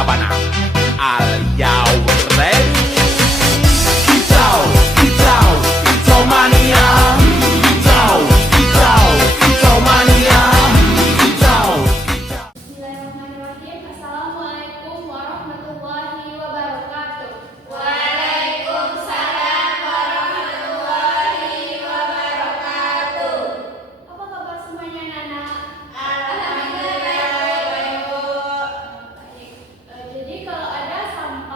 Sabana. Are you ready? Kicau, kicau, kicau mania. Kicau, kicau, kicau mania. Kicau, kicau. Bismillahirrahmanirrahim. Assalamualaikum warahmatullahi wabarakatuh. Waalaikumsalam warahmatullahi wabarakatuh. Apa kabar semuanya, Nana? Alhamdulillah, Ibu. Baik. Jadi kalau ada sampah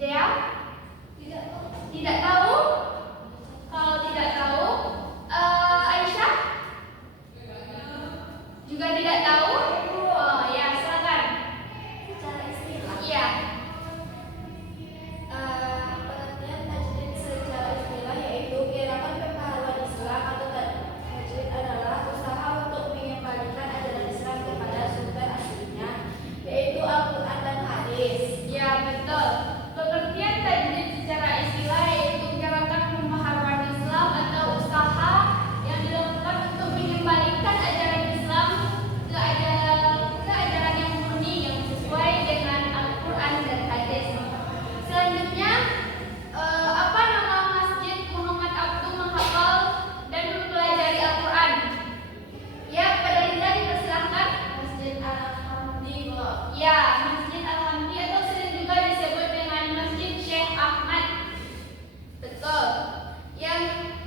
Dea? Tidak tahu? Kalau tidak tahu, Aisyah? Juga tidak tahu? Oh ya, silakan. Secara istilah. Iya. Pengertian tajdid secara istilah yaitu gerakan pembaharuan Islam atau tajdid adalah usaha untuk mengembalikan ajaran Islam kepada sumber aslinya, yaitu Al-Quran dan hadis. Ya, betul. Pengertian tajdid secara istilah yaitu gerakan pembaharuan Islam atau usaha yang dilakukan untuk mengembalikan ajaran Islam ke ajaran yang murni yang sesuai dengan Al-Quran dan hadis. Selanjutnya, apa nama Masjid Muhammad Abduh menghafal dan mempelajari Al-Quran? Ya, kepada Riza dipersilahkan. Masjid Al-Hamdi, Bu. Ya, Masjid Al-Hamdi atau sering juga disebut dengan Masjid Syekh Ahmad. Betul. Yang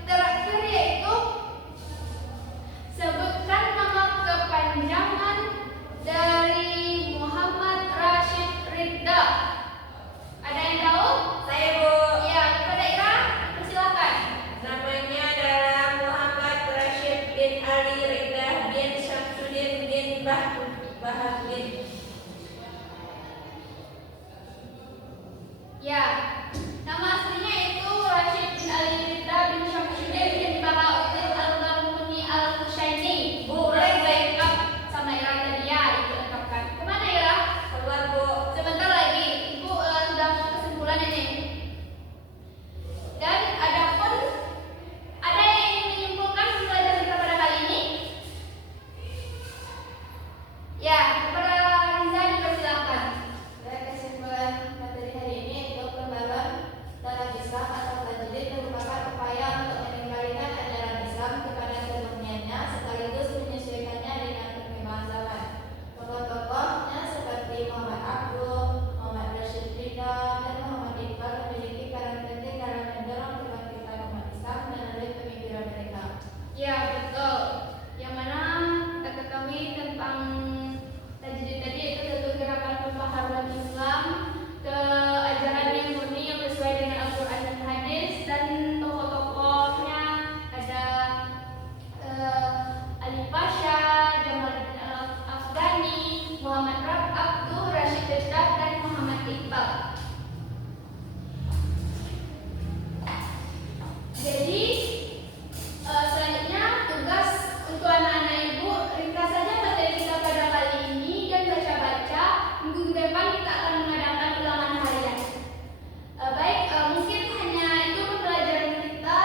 terakhir yaitu sebutkan nama kepanjangan dari Muhammad Rashid Ridha. Ada yang tahu? Saya, Bu. Ya, kepada Ira, persilakan. Namanya adalah Muhammad Rashid bin Ali Ridha bin Syamsuddin bin Bahaddin. Ya, nama aslinya itu Rashid bin Ali Ridha bin Syamsuddin bin Bahaddin Al-Marmuni Al-Hushaini. Boleh, lengkap sama Ira tadi ya, itu lengkapkan. Kemana Ira? Keluar, Bu. Sebentar lagi, Ibu sudah mau kesimpulan ini. Dan ada yang ingin menyimpulkan pelajaran kita pada kali ini? Ya, kepada Riza dipersilakan. Dan kesimpulan materi hari ini untuk pembaruan dalam Islam atau tajdid merupakan upaya untuk mengembalikan ajaran Islam kepada kemurniannya sekaligus menyesuaikannya dengan perkembangan zaman. Tokoh-tokohnya seperti Muhammad Abduh, Muhammad Rashid Ridha, dan Muhammad Iqbal memiliki peran penting dalam mendorong kebangkitan umat Islam melalui pemikiran mereka. Ya, betul. Yang mana kita ketahui tentang tajdid tadi itu satu gerakan pembaharuan Islam ke ajaran yang murni yang sesuai dengan Al-Quran dan hadis, dan tokoh-tokohnya ada Ali Pasha, Jamaluddin Al-Afghani, Muhammad Abduh, Rashid Ridha, dan Muhammad Iqbal. Jadi selanjutnya tugas untuk anak-anak ibu, ringkas saja materi kita pada kali ini dan baca-baca. Minggu depan kita akan mengadakan ulangan harian. Mungkin hanya itu pembelajaran kita.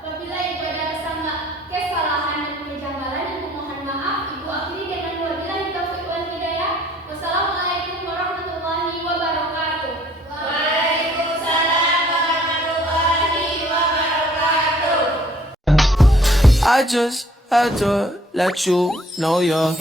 Apabila ibu ada kesalahan dan kejanggalan, ibu mohon maaf. Ibu akhiri dengan wabillahi taufiq wal hidayah. Wassalamualaikum warahmatullahi wabarakatuh. Waalaikumsalam warahmatullahi wabarakatuh. I just had to let you know you're